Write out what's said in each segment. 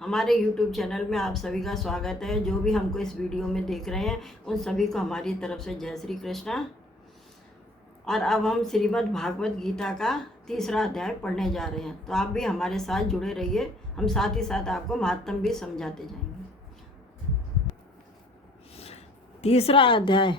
हमारे YouTube channel में आप सभी का स्वागत है। जो भी हमको इस वीडियो में देख रहे हैं उन सभी को हमारी तरफ से जय श्री कृष्णा। और अब हम श्रीमद् भागवत गीता का तीसरा अध्याय पढ़ने जा रहे हैं, तो आप भी हमारे साथ जुड़े रहिए। हम साथ ही साथ आपको महात्म भी समझाते जाएंगे। तीसरा अध्याय।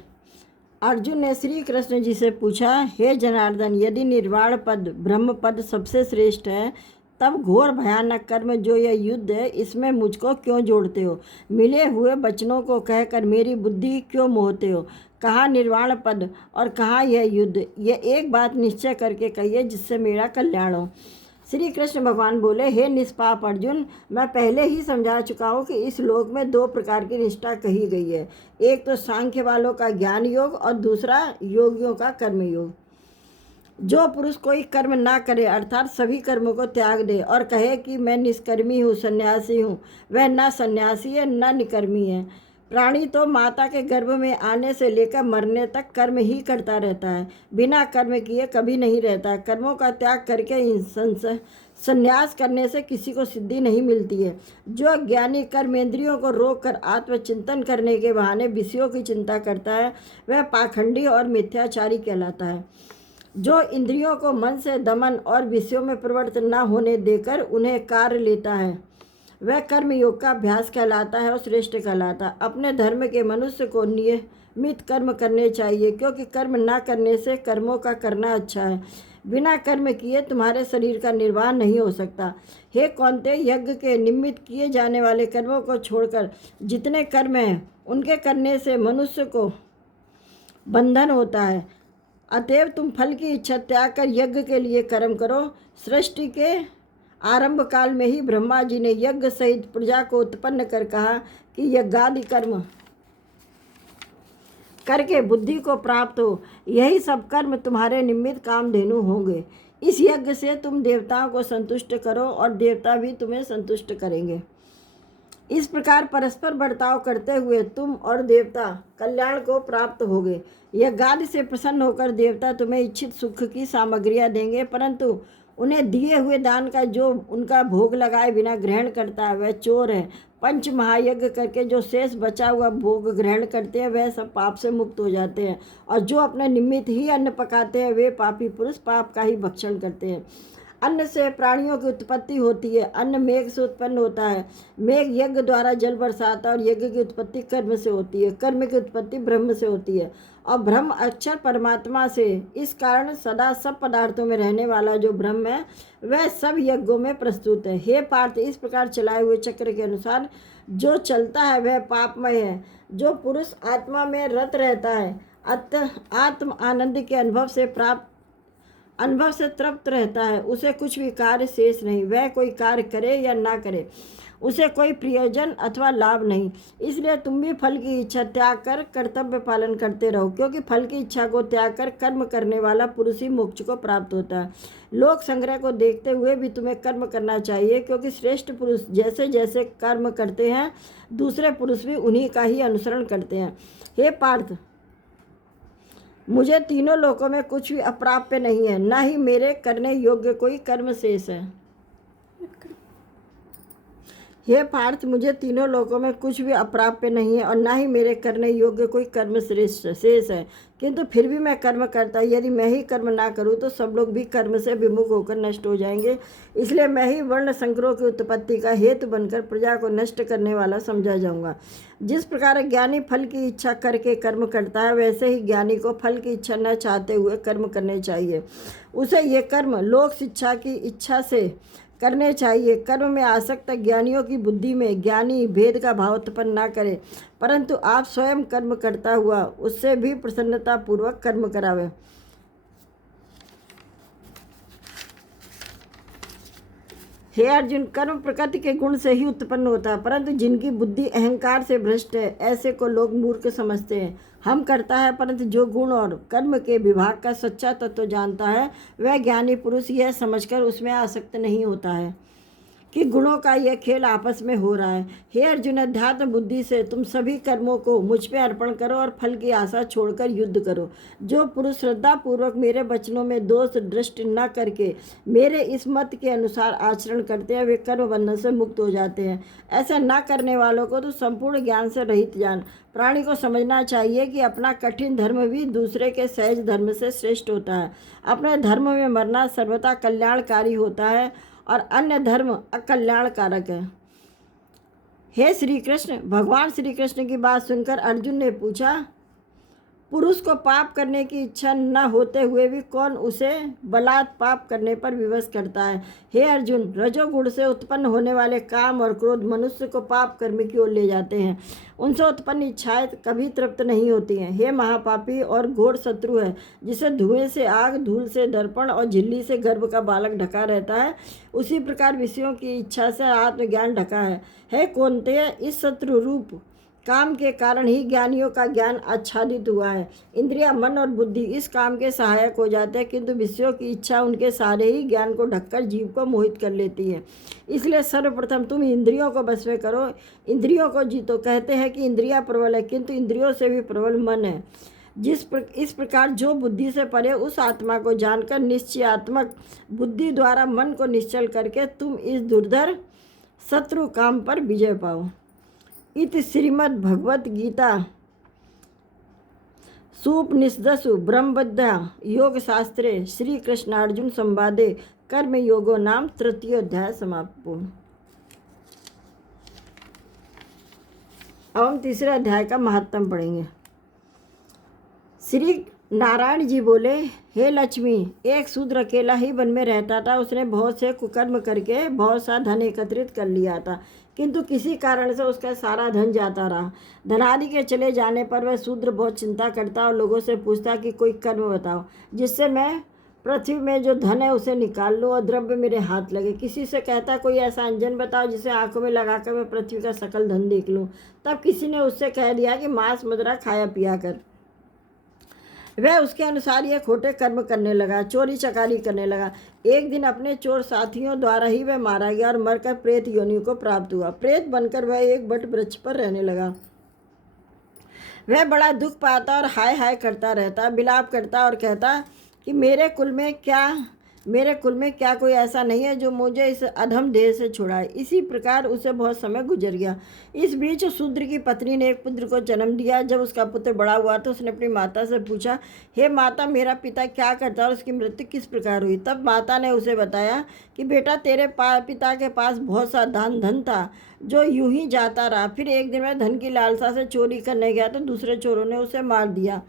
अर्जुन ने श्री कृष्ण जी से पूछा, हे जनार्दन, यदि निर्वाण पद ब्रह्म पद सबसे श्रेष्ठ है, तब घोर भयानक कर्म जो यह युद्ध है, इसमें मुझको क्यों जोड़ते हो? मिले हुए वचनों को कहकर मेरी बुद्धि क्यों मोहते हो? कहाँ निर्वाण पद और कहाँ यह युद्ध? यह एक बात निश्चय करके कहिए जिससे मेरा कल्याण हो। श्री कृष्ण भगवान बोले, हे निष्पाप अर्जुन, मैं पहले ही समझा चुका हूँ कि इस लोक में दो प्रकार की निष्ठा कही गई है। एक तो सांख्य वालों का ज्ञान योग और दूसरा योगियों का कर्म योग। जो पुरुष कोई कर्म ना करे अर्थात सभी कर्मों को त्याग दे और कहे कि मैं निष्कर्मी हूँ, सन्यासी हूँ, वह ना सन्यासी है ना निकर्मी है। प्राणी तो माता के गर्भ में आने से लेकर मरने तक कर्म ही करता रहता है, बिना कर्म किए कभी नहीं रहता। कर्मों का त्याग करके संन्यास करने से किसी को सिद्धि नहीं मिलती है। जो ज्ञानी कर्मेंद्रियों को रोककर आत्मचिंतन करने के बहाने विषयों की चिंता करता है, वह पाखंडी और मिथ्याचारी कहलाता है। जो इंद्रियों को मन से दमन और विषयों में प्रवृत्त न होने देकर उन्हें कार्य लेता है, वह कर्म योग का अभ्यास कहलाता है और श्रेष्ठ कहलाता है। अपने धर्म के मनुष्य को नियमित कर्म करने चाहिए, क्योंकि कर्म न करने से कर्मों का करना अच्छा है। बिना कर्म किए तुम्हारे शरीर का निर्वाह नहीं हो सकता। हे कौन्ते, यज्ञ के निमित्त किए जाने वाले कर्मों को छोड़कर जितने कर्म हैं उनके करने से मनुष्य को बंधन होता है। अतएव तुम फल की इच्छा त्याग कर यज्ञ के लिए कर्म करो। सृष्टि के आरंभ काल में ही ब्रह्मा जी ने यज्ञ सहित प्रजा को उत्पन्न कर कहा कि यज्ञादि कर्म करके बुद्धि को प्राप्त हो। यही सब कर्म तुम्हारे निमित्त कामधेनु होंगे। इस यज्ञ से तुम देवताओं को संतुष्ट करो और देवता भी तुम्हें संतुष्ट करेंगे। इस प्रकार परस्पर बर्ताव करते हुए तुम और देवता कल्याण को प्राप्त होगे। यज्ञादि से प्रसन्न होकर देवता तुम्हें इच्छित सुख की सामग्रियां देंगे, परंतु उन्हें दिए हुए दान का जो उनका भोग लगाए बिना ग्रहण करता है वह चोर है। पंच महायज्ञ करके जो शेष बचा हुआ भोग ग्रहण करते हैं वह सब पाप से मुक्त हो जाते हैं, और जो अपने निमित्त ही अन्न पकाते हैं वे पापी पुरुष पाप का ही भक्षण करते हैं। अन्न से प्राणियों की उत्पत्ति होती है। अन्न मेघ से उत्पन्न होता है। मेघ यज्ञ द्वारा जल बरसाता है और यज्ञ की उत्पत्ति कर्म से होती है। कर्म की उत्पत्ति ब्रह्म से होती है और ब्रह्म अक्षर परमात्मा से। इस कारण सदा सब पदार्थों में रहने वाला जो ब्रह्म है वह सब यज्ञों में प्रस्तुत है। हे पार्थ, इस प्रकार चलाए हुए चक्र के अनुसार जो चलता है वह पापमय है। जो पुरुष आत्मा में रत रहता है, आत्म आनंद के अनुभव से तृप्त रहता है, उसे कुछ भी कार्य शेष नहीं। वह कोई कार्य करे या ना करे, उसे कोई प्रयोजन अथवा लाभ नहीं। इसलिए तुम भी फल की इच्छा त्याग कर कर्तव्य पालन करते रहो, क्योंकि फल की इच्छा को त्याग कर कर्म करने वाला पुरुष ही मोक्ष को प्राप्त होता है। लोक संग्रह को देखते हुए भी तुम्हें कर्म करना चाहिए, क्योंकि श्रेष्ठ पुरुष जैसे जैसे कर्म करते हैं दूसरे पुरुष भी उन्हीं का ही अनुसरण करते हैं। हे पार्थ, मुझे तीनों लोकों में कुछ भी अप्राप्य नहीं है, न ही मेरे करने योग्य कोई कर्म शेष है। हे पार्थ, मुझे तीनों लोकों में कुछ भी अप्राप्य नहीं है और न ही मेरे करने योग्य कोई कर्म श्रेष्ठ शेष है, किंतु फिर भी मैं कर्म करता। यदि मैं ही कर्म ना करूं तो सब लोग भी कर्म से विमुख होकर नष्ट हो जाएंगे। इसलिए मैं ही वर्ण संकरों की उत्पत्ति का हेतु बनकर प्रजा को नष्ट करने वाला समझा जाऊंगा। जिस प्रकार ज्ञानी फल की इच्छा करके कर्म करता है, वैसे ही ज्ञानी को फल की इच्छा न चाहते हुए कर्म करने चाहिए। उसे ये कर्म लोक शिक्षा की इच्छा से करने चाहिए। कर्म में आसक्त ज्ञानियों की बुद्धि में ज्ञानी भेद का भाव उत्पन्न न करे, परंतु आप स्वयं कर्म करता हुआ उससे भी प्रसन्नता पूर्वक कर्म करावे। हे अर्जुन, कर्म प्रकृति के गुण से ही उत्पन्न होता है, परंतु जिनकी बुद्धि अहंकार से भ्रष्ट है ऐसे को लोग मूर्ख समझते हैं। हम करता है, परंतु जो गुण और कर्म के विभाग का सच्चा तत्व जानता है वह ज्ञानी पुरुष यह समझकर उसमें आसक्त नहीं होता है। कि गुणों का यह खेल आपस में हो रहा है। हे अर्जुन, अध्यात्म बुद्धि से तुम सभी कर्मों को मुझ पे अर्पण करो और फल की आशा छोड़कर युद्ध करो। जो पुरुष श्रद्धा पूर्वक मेरे वचनों में दोष दृष्टि न करके मेरे इस मत के अनुसार आचरण करते हैं, वे कर्म बंधन से मुक्त हो जाते हैं। ऐसा न करने वालों को तो संपूर्ण ज्ञान से रहित जान। प्राणी को समझना चाहिए कि अपना कठिन धर्म भी दूसरे के सहज धर्म से श्रेष्ठ होता है। अपने धर्म में मरना सर्वथा कल्याणकारी होता है और अन्य धर्म अकल्याणकारक है। हे श्री कृष्ण, भगवान श्री कृष्ण की बात सुनकर अर्जुन ने पूछा, पुरुष को पाप करने की इच्छा न होते हुए भी कौन उसे बलात् पाप करने पर विवश करता है। हे अर्जुन, रजोगुण से उत्पन्न होने वाले काम और क्रोध मनुष्य को पाप कर्म की ओर ले जाते हैं। उनसे उत्पन्न इच्छाएं कभी तृप्त नहीं होती हैं। हे महापापी और घोर शत्रु है, जिसे धुएं से आग, धूल से दर्पण और झिल्ली से गर्भ का बालक ढका रहता है, उसी प्रकार विषयों की इच्छा से आत्मज्ञान ढका है। हे कौन्तेय, इस शत्रु रूप काम के कारण ही ज्ञानियों का ज्ञान आच्छादित हुआ है। इंद्रिया, मन और बुद्धि इस काम के सहायक हो जाते हैं, किंतु विषयों की इच्छा उनके सारे ही ज्ञान को ढककर जीव को मोहित कर लेती है। इसलिए सर्वप्रथम तुम इंद्रियों को बस में करो, इंद्रियों को जीतो। कहते हैं कि इंद्रियां प्रबल है, किंतु इंद्रियों से भी प्रबल मन है। इस प्रकार जो बुद्धि से परे उस आत्मा को जानकर निश्चयात्मक बुद्धि द्वारा मन को निश्चल करके तुम इस दुर्धर शत्रु काम पर विजय पाओ। इति श्रीमद् भगवत गीता सुपनिषदसु ब्रह्मविद्या योग शास्त्रे श्री कृष्णार्जुन संवादे कर्म योगो नाम तृतीयोध्याय समाप्त। अब हम तीसरे अध्याय का महत्तम पढ़ेंगे। श्री नारायण जी बोले, हे लक्ष्मी, एक शूद्र अकेला ही वन में रहता था। उसने बहुत से कुकर्म करके बहुत सा धन एकत्रित कर लिया था, किंतु किसी कारण से उसका सारा धन जाता रहा। धनादि के चले जाने पर वह शूद्र बहुत चिंता करता और लोगों से पूछता कि कोई कर्म बताओ जिससे मैं पृथ्वी में जो धन है उसे निकाल लूँ और द्रव्य मेरे हाथ लगे। किसी से कहता कोई ऐसा अंजन बताओ जिसे आंखों में लगाकर मैं पृथ्वी का सकल धन देख लूँ। तब किसी ने उससे कह दिया कि मांस मदिरा खाया पिया कर। वह उसके अनुसार ये खोटे कर्म करने लगा, चोरी चकारी करने लगा। एक दिन अपने चोर साथियों द्वारा ही वह मारा गया और मरकर प्रेत योनियों को प्राप्त हुआ। प्रेत बनकर वह एक बट वृक्ष पर रहने लगा। वह बड़ा दुख पाता और हाय हाय करता रहता, विलाप करता और कहता कि मेरे कुल में क्या कोई ऐसा नहीं है जो मुझे इस अधम देह से छुड़ाए। इसी प्रकार उसे बहुत समय गुजर गया। इस बीच शूद्र की पत्नी ने एक पुत्र को जन्म दिया। जब उसका पुत्र बड़ा हुआ तो उसने अपनी माता से पूछा, हे माता, मेरा पिता क्या करता और उसकी मृत्यु किस प्रकार हुई। तब माता ने उसे बताया कि बेटा, तेरे पिता के पास बहुत सा धन था जो यूं ही जाता रहा। फिर एक दिन वह धन की लालसा से चोरी करने गया तो दूसरे चोरों ने उसे मार दिया।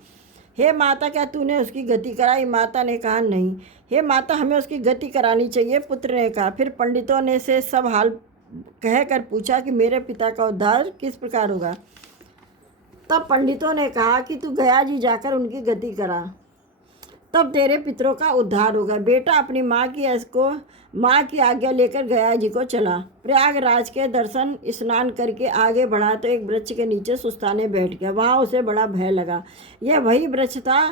हे माता, क्या तूने उसकी गति कराई। माता ने कहा, नहीं। हे माता, हमें उसकी गति करानी चाहिए, पुत्र ने कहा। फिर पंडितों ने से सब हाल कहकर पूछा कि मेरे पिता का उद्धार किस प्रकार होगा। तब पंडितों ने कहा कि तू गया जी जाकर उनकी गति करा, तब तेरे पितरों का उद्धार होगा। बेटा अपनी माँ की आज्ञा लेकर गया जी को चला। प्रयागराज के दर्शन स्नान करके आगे बढ़ा तो एक वृक्ष के नीचे सुस्ताने बैठ गया। वहाँ उसे बड़ा भय लगा। यह वही वृक्ष था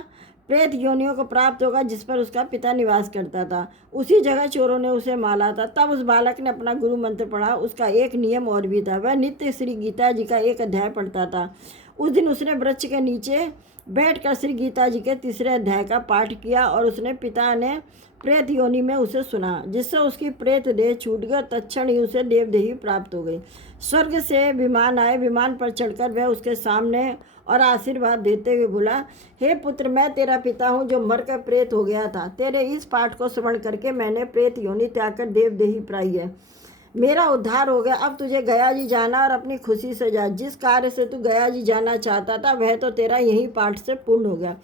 प्रेत योनियों को प्राप्त होगा जिस पर उसका पिता निवास करता था। उसी जगह चोरों ने उसे मारा था। तब उस बालक ने अपना गुरु मंत्र पढ़ा। उसका एक नियम और भी था, वह नित्य श्री गीता जी का एक अध्याय पढ़ता था। उस दिन उसने वृक्ष के नीचे बैठकर श्री गीता जी के तीसरे अध्याय का पाठ किया और उसने पिता ने प्रेत योनि में उसे सुना, जिससे उसकी प्रेत देह छूट गई। तत्क्षण ही उसे देवदेही प्राप्त हो गई। स्वर्ग से विमान आए। विमान पर चढ़कर वह उसके सामने और आशीर्वाद देते हुए बोला, हे पुत्र, मैं तेरा पिता हूँ जो मरकर प्रेत हो गया था। तेरे इस पाठ को श्रवण करके मैंने प्रेत योनि त्याग कर देवदेही पाई है। मेरा उद्धार हो गया। अब तुझे गया जी जाना और अपनी खुशी से जा। जिस कार्य से तू गया जी जाना चाहता था वह तो तेरा यही पाठ से पूर्ण हो गया।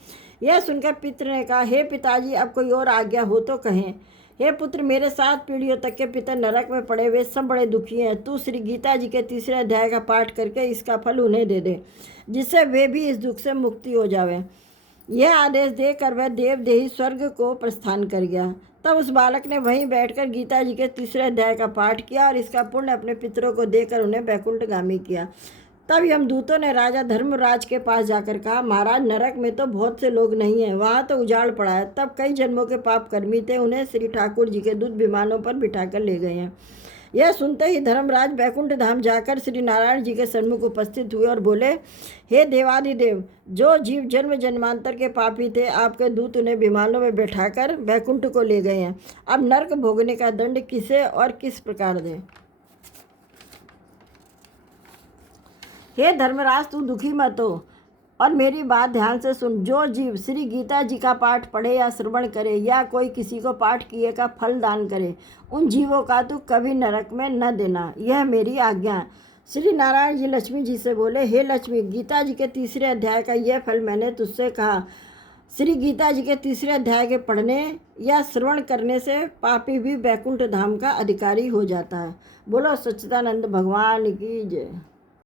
यह सुनकर पिता ने कहा, हे पिताजी, अब कोई और आज्ञा हो तो कहें। हे पुत्र, मेरे 7 पीढ़ियों तक के पिता नरक में पड़े हुए सब बड़े दुखी हैं। तू श्री गीता जी के तीसरे अध्याय का पाठ करके इसका फल उन्हें दे दे, जिससे वे भी इस दुख से मुक्ति हो जावे। यह आदेश देकर वह देवदेही स्वर्ग को प्रस्थान कर गया। तब उस बालक ने वहीं बैठकर गीता जी के तीसरे अध्याय का पाठ किया और इसका पुण्य अपने पितरों को देकर उन्हें वैकुंठगामी किया। तब यमदूतों ने राजा धर्मराज के पास जाकर कहा, महाराज, नरक में तो बहुत से लोग नहीं हैं, वहाँ तो उजाड़ पड़ा है। तब कई जन्मों के पाप कर्मी थे, उन्हें श्री ठाकुर जी के दूत विमानों पर बिठाकर ले गए हैं। यह सुनते ही धर्मराज बैकुंठ धाम जाकर श्री नारायण जी के सन्मुख उपस्थित हुए और बोले, हे देवादिदेव, जो जीव जन्म जन्मांतर के पापी थे, आपके दूत उन्हें विमानों में बैठाकर बैकुंठ को ले गए हैं। अब नरक भोगने का दंड किसे और किस प्रकार दें। हे धर्मराज, तू दुखी मत हो और मेरी बात ध्यान से सुन। जो जीव श्री गीता जी का पाठ पढ़े या श्रवण करे या कोई किसी को पाठ किए का फल दान करे, उन जीवों का तू कभी नरक में न देना, यह मेरी आज्ञा। श्री नारायण जी लक्ष्मी जी से बोले, हे लक्ष्मी, गीता जी के 3 अध्याय का यह फल मैंने तुझसे कहा। श्री गीता जी के 3 अध्याय के पढ़ने या श्रवण करने से पापी भी बैकुंठ धाम का अधिकारी हो जाता है। बोलो सच्चिदानंद भगवान की जय।